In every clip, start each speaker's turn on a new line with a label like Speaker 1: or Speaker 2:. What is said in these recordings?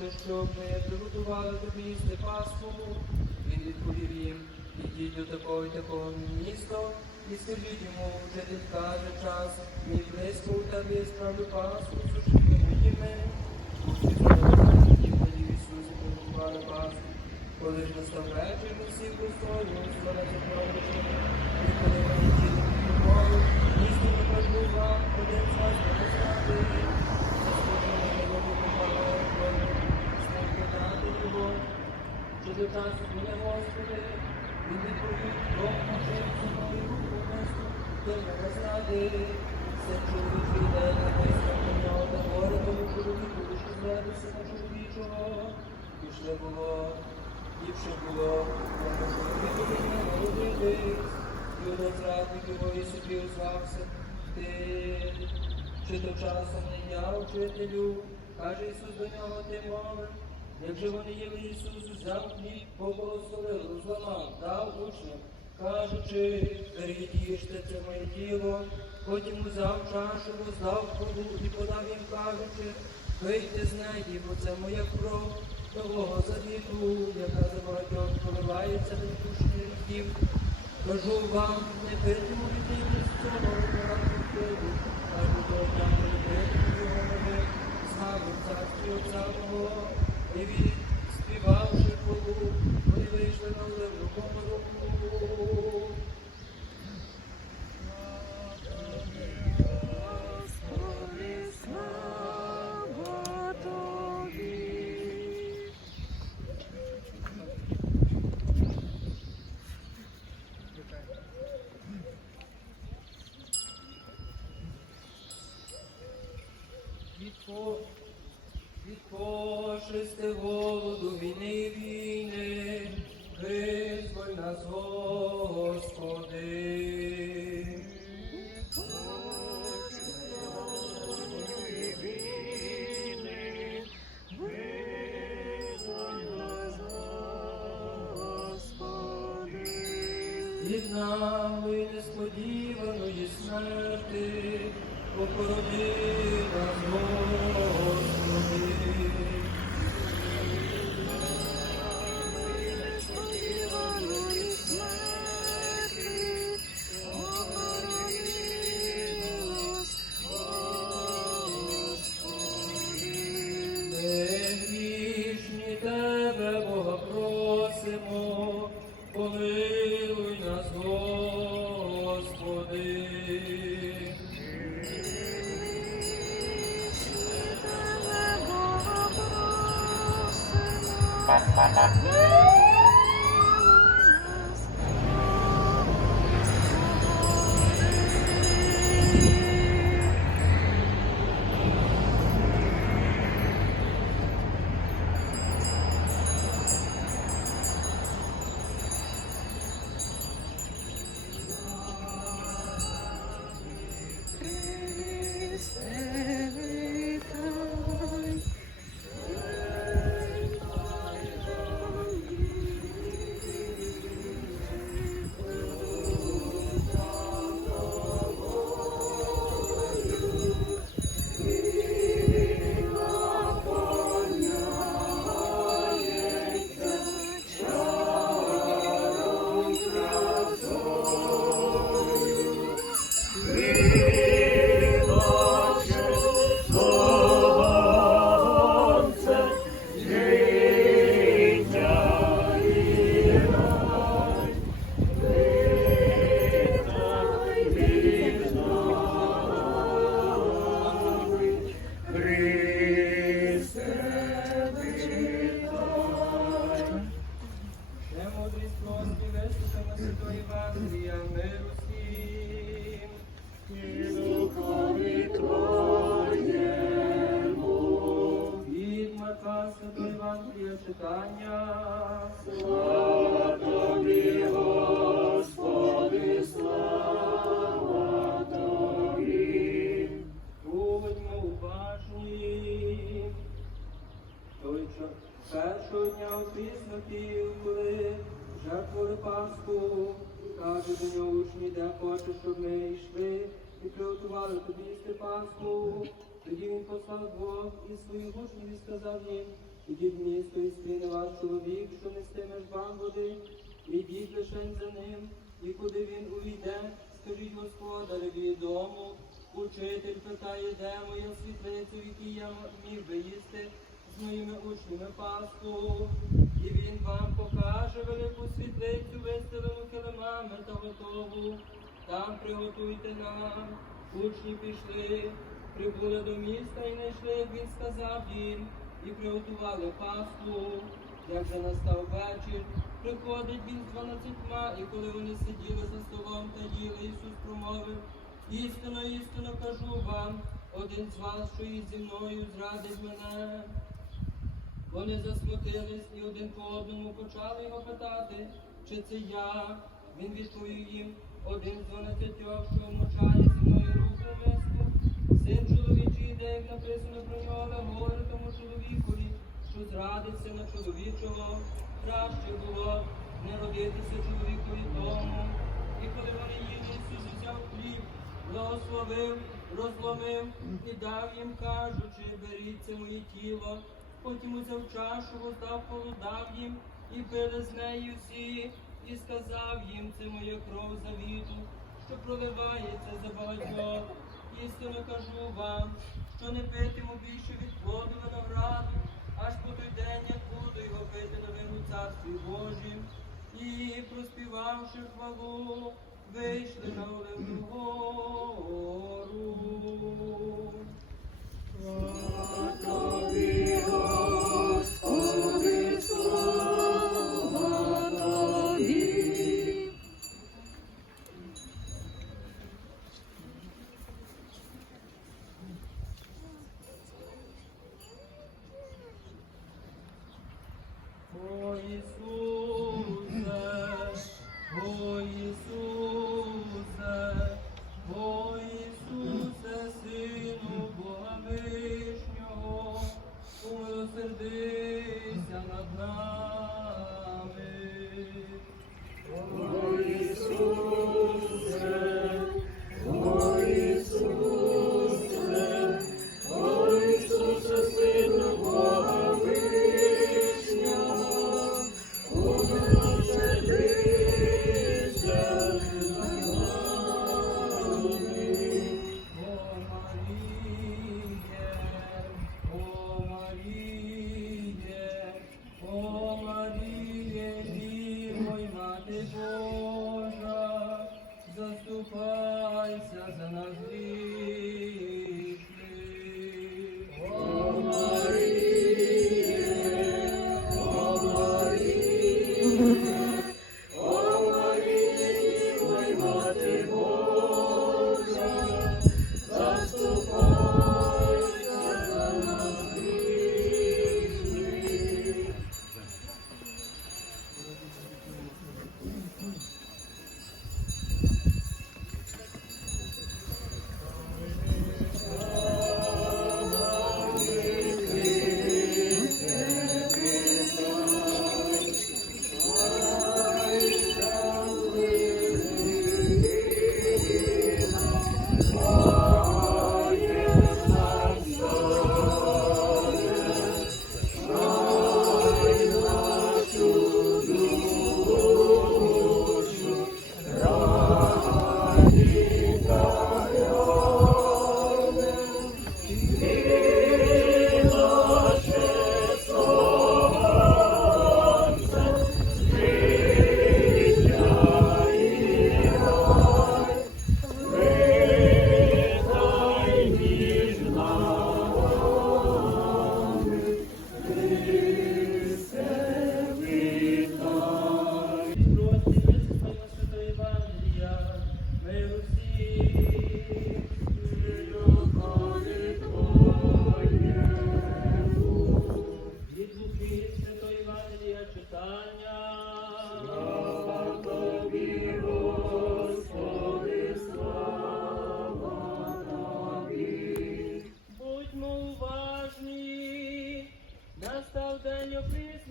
Speaker 1: де щоб ми приготували тобі Пасху. Він відповів їм, ідіть до такого і такого міста, і скажіть йому, вчитель каже час, мій близько у тебе справлю Пасху, мене. Тоді Ісус приготували Пасху. Коли ж настав вечір, ми всі кустові, складати пробочі, і коли тіли підмовили, ніхто не пожбував, один з вас не його, чи до часу буде Господи, він відповів, Бог може мною руку несу, де не знати. Це чоловік іде на виска на та горе тому чоловіку, що зведеться на чоловічого. Пішле було Ліпше було, чоловікові не народитись, і один з радників його і собі озвався, ти, чи то часом не я, учителю, каже Ісус до нього, ти мовив, як же вони їли Ісус, взяв хліб, поблагословив, розламав, дав учням, кажучи, їжте, це моє тіло, потім узяв чашу, роздав крову і подав їм, кажучи, пийте з неї, бо це моя кров, нового завіту, яка за багатьох проливається до душі гріхів. Кажу вам, не питиму людині з цього Від нами несподіваної смерти, Господи.
Speaker 2: Thank you. першого
Speaker 1: дня у опіснутів, коли жертвували Пасху, каже до
Speaker 2: нього учні, де хоче, щоб ми йшли і
Speaker 1: приготували тобі їсти Пасху. Тоді він послав двох і своїх учнів і сказав їм, ідіть в місто і спіне ваш чоловік, що нестимеш вам води, ідіть лишень за ним, і куди він увійде, скажіть господареві дому. Учитель питає, де моя світлицю, в я міг би їсти з моїми учнями Пасху. І він вам покаже велику світлицю, виставлену килимами та готову. Там приготуйте нам. Учні пішли, прибули до міста і знайшли, як він сказав їм, і приготували Пасху. Як же настав вечір, приходить він з дванадцятьма, і коли вони сиділи за столом та їли, Ісус промовив, істинно, істинно кажу вам, один з вас, що їсть зі мною, зрадить мене. Вони засмутились і один по одному почали його питати, чи це я. Він відповів їм, один з дванадцятьох, що вмочає зі мною руку в миску. Син чоловічий йде, як написано про нього, горе тому чоловікові, що зрадив сина чоловічого. Краще було не родитися чоловікові тому. І коли вони їли, Ісус взяв хліб, благословив, розломив і дав їм, кажучи, беріть це моє тіло. Потім узяв чашу, воздав, полудав їм, і пили з нею всі, і сказав їм, це моя кров завіту, що проливається за багатьох. Істинно кажу вам, що не питиму більше від плоду винограду, аж по той день, як буду його пити новим у царстві Божім. І проспівавши хвалу, вийшли на Оливну гору. О পথে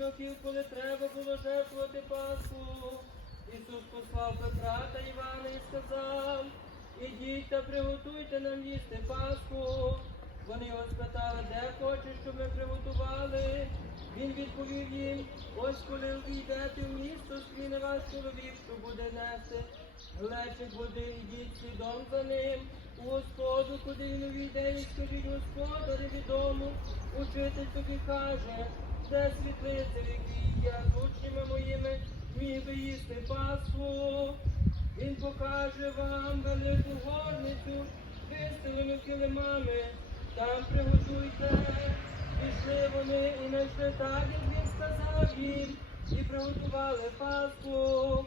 Speaker 1: оприсноків, коли треба було жертвувати Пасху. Ісус послав Петра та Івана і сказав, ідіть та приготуйте нам їсти Пасху. Вони його спитали, де хочеш, щоб ми приготували. Він відповів їм, ось коли увійдете в місто, скріне вас чоловік, що буде нести глечик води, ідіть слідом за ним. У Господу, куди він увійде, і скажіть господареві дому. Учитель тобі каже, де світлиця, в я з учнями моїми міг би їсти Пасху. Він покаже вам велику горницю, вистелену килимами, там приготуйте. Пішли вони і знайшли так, як він сказав їм, і приготували Пасху.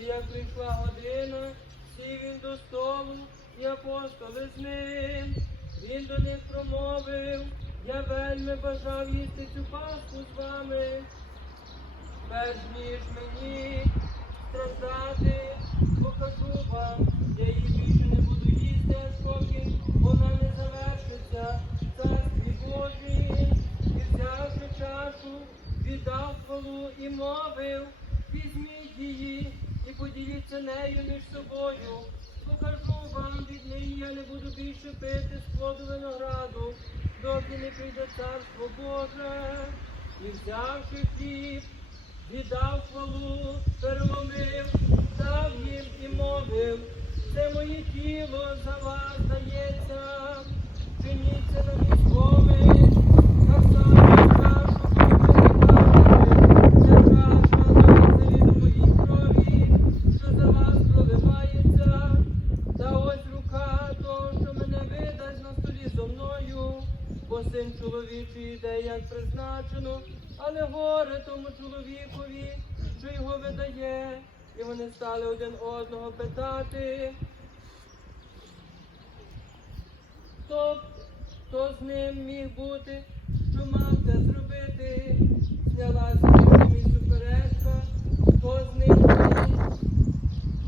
Speaker 1: І як прийшла година, сів він до столу, і апостоли з ним. Він до них промовив, я вельми бажав їсти цю Пасху з вами, перш ніж мені страждати, покажу вам, я її більше не буду їсти, аж поки вона не завершиться в царстві Божій. І взявши чашу, віддав хвалу і мовив, візьміть її і поділіться нею між собою. Покажу вам від нині я не буду більше пити з плоду винограду, доки не прийде царство Боже. І взявши хліб, віддав хвалу, переломив, дав їм і мовив, це моє тіло за вас дається, чиніться на військовий, так само чашу приймайте, ця чаша дається від моїй крові, що за вас проливається, та ось рука того, що мене видасть на столі зо мною, бо син чоловічий йде, як призначено, але горе тому чоловікові, що його видає, і вони стали один одного питати. Хто, хто з ним міг бути, що мав це зробити? Знялася між ними суперечка, хто з ним міг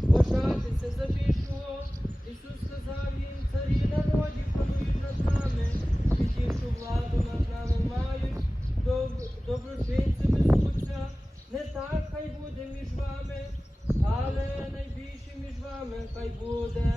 Speaker 1: вважатися за більшого. Ісус сказав їм, царі народів панують над нами, і ті, що владу над нами мають, доб- доброчинцями звуться. Не так хай буде між вами, але найбільше між вами хай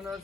Speaker 1: Бога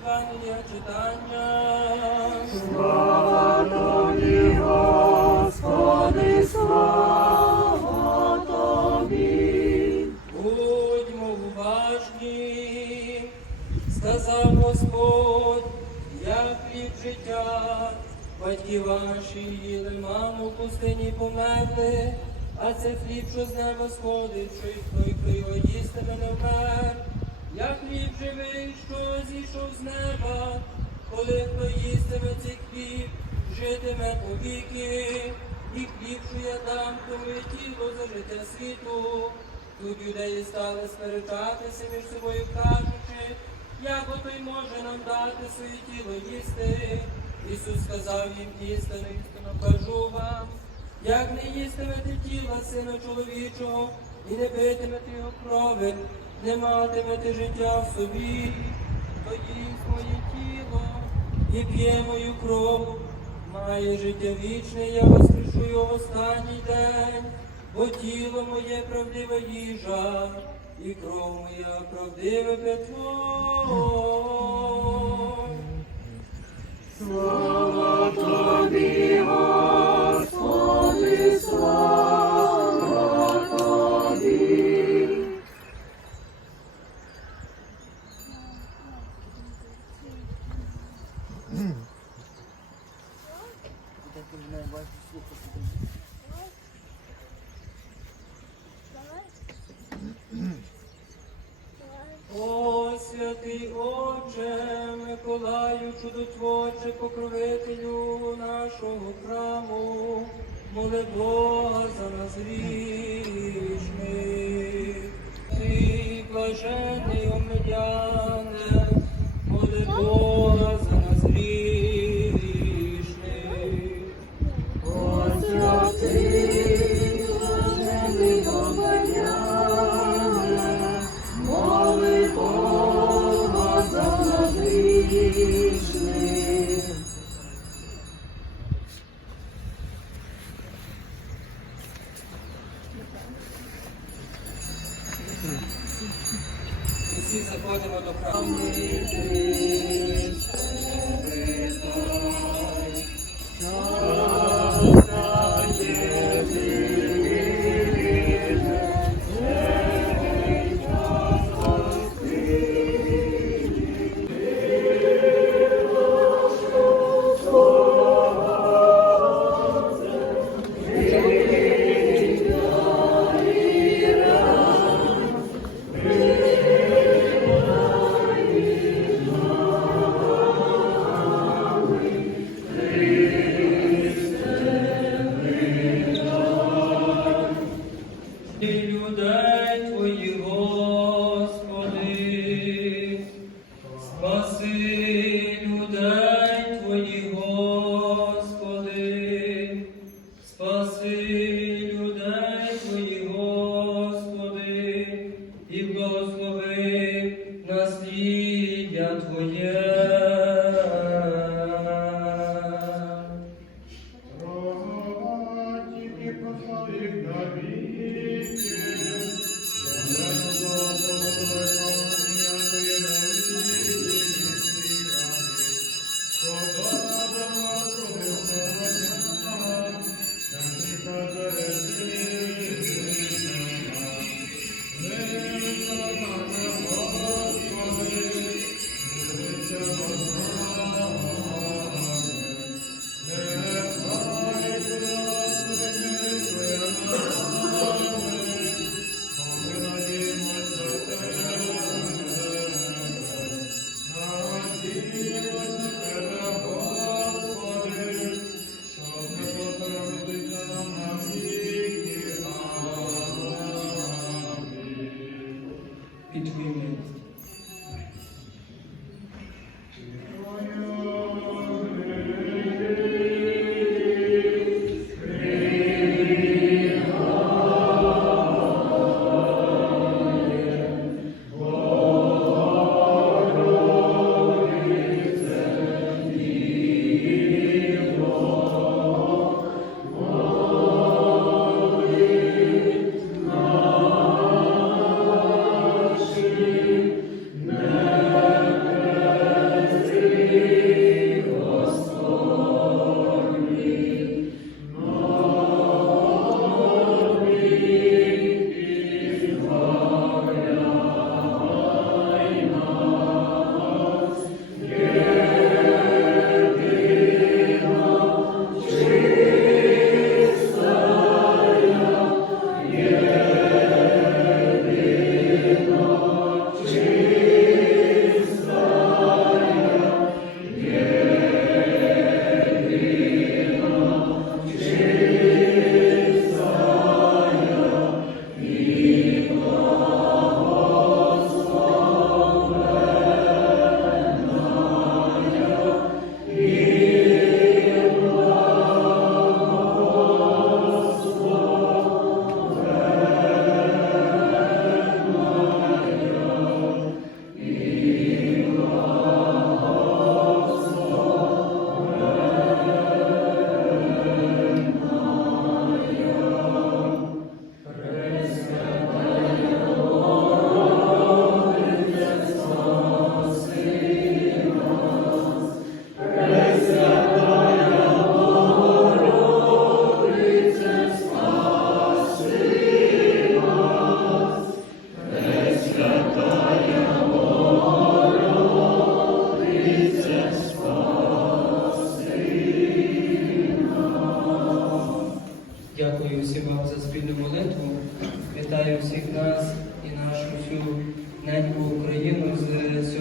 Speaker 1: Євангелія читання. Слава тобі, Господи, слава тобі. Будьмо
Speaker 2: уважні, сказав Господь,
Speaker 1: я хліб життя, батьки ваші
Speaker 2: їли маму в
Speaker 1: пустині померли, а це хліб, що з неба сходить, що й той, хто мене вмер. Я хліб живий, що зійшов з неба, коли хто їстиме цей хліб, житиме повіки, і хліб, що я дам, є тіло за життя світу. Тут юдеї стали сперечатися між собою, кажучи, як ото може нам дати своє тіло їсти. Ісус сказав їм істину, істину кажу вам, як не їстимете тіла сина чоловічого і не питимете його крови, не матимете життя в собі, то їсть моє тіло і п'є мою кров, має життя вічне, я воскрешу його останній день, бо тіло моє правдива їжа, і кров моя правдиве питво.
Speaker 2: Слава тобі, Господи, слава
Speaker 1: чудотворче, покровителю нашого храму, моли Бога за нас грішних. Ти блажений омедяне,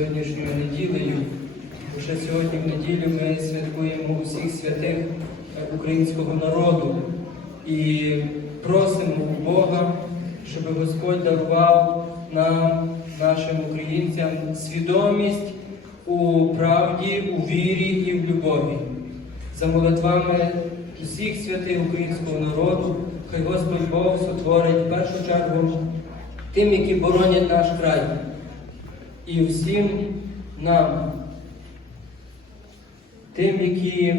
Speaker 1: сьогоднішньою неділею. Лише сьогодні в неділю ми святкуємо усіх святих е, українського народу і просимо Бога, щоб Господь дарував нам, нашим українцям, свідомість у правді, у вірі і в любові. За молитвами усіх святих українського народу, хай Господь Бог сотворить в першу чергу тим, які боронять наш край, і всім нам, тим, які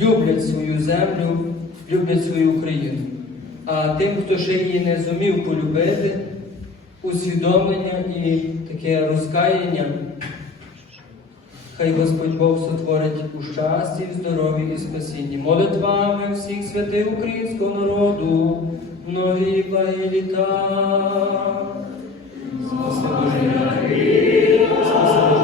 Speaker 1: люблять свою землю, люблять свою Україну. А тим, хто ще її не зумів полюбити, усвідомлення і таке розкаяння. Хай Господь Бог сотворить у щасті, в здоров'ї і спасінні. Молитвами всіх святих українського народу, многі благі літа. Спаси Боже,